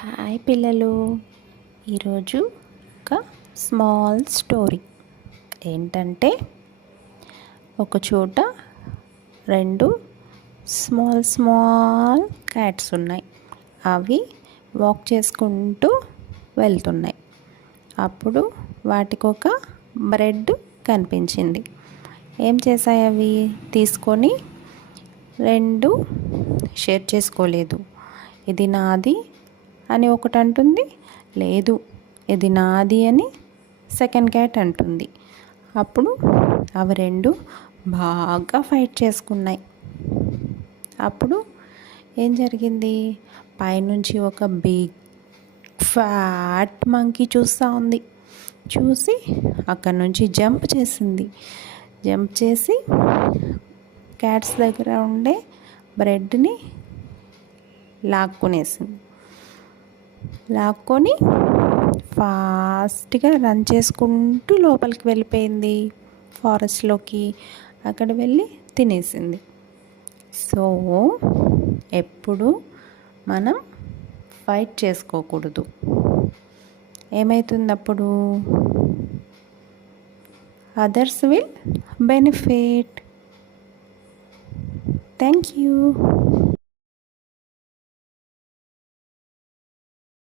Hi పిల్లలు, ఈరోజు ఒక స్మాల్ స్టోరీ ఏంటంటే ఒక చోట రెండు స్మాల్ క్యాట్స్ ఉన్నాయి. అవి వాక్ చేసుకుంటూ వెళ్తున్నాయి. అప్పుడు వాటికి ఒక బ్రెడ్ కనిపించింది. ఏం చేశాయి అవి తీసుకొని రెండు షేర్ చేసుకోలేదు. ఇది నాది అని ఒకటి అంటుంది, లేదు ఇది నాది అని సెకండ్ క్యాట్ అంటుంది. అప్పుడు అవి రెండు బాగా ఫైట్ చేసుకున్నాయి. అప్పుడు ఏం జరిగింది, పైనుంచి ఒక బిగ్ ఫ్యాట్ మంకీ చూస్తూ ఉంది. చూసి అక్కడి నుంచి జంప్ చేసింది. జంప్ చేసి క్యాట్స్ దగ్గర ఉండే బ్రెడ్ని లాక్కొని ఫాస్ట్గా రన్ చేసుకుంటూ లోపలికి వెళ్ళిపోయింది ఫారెస్ట్లోకి. అక్కడ వెళ్ళి తినేసింది. సో ఎప్పుడు మనం ఫైట్ చేసుకోకూడదు. ఏమవుతుంది అప్పుడు, others will benefit. Thank you.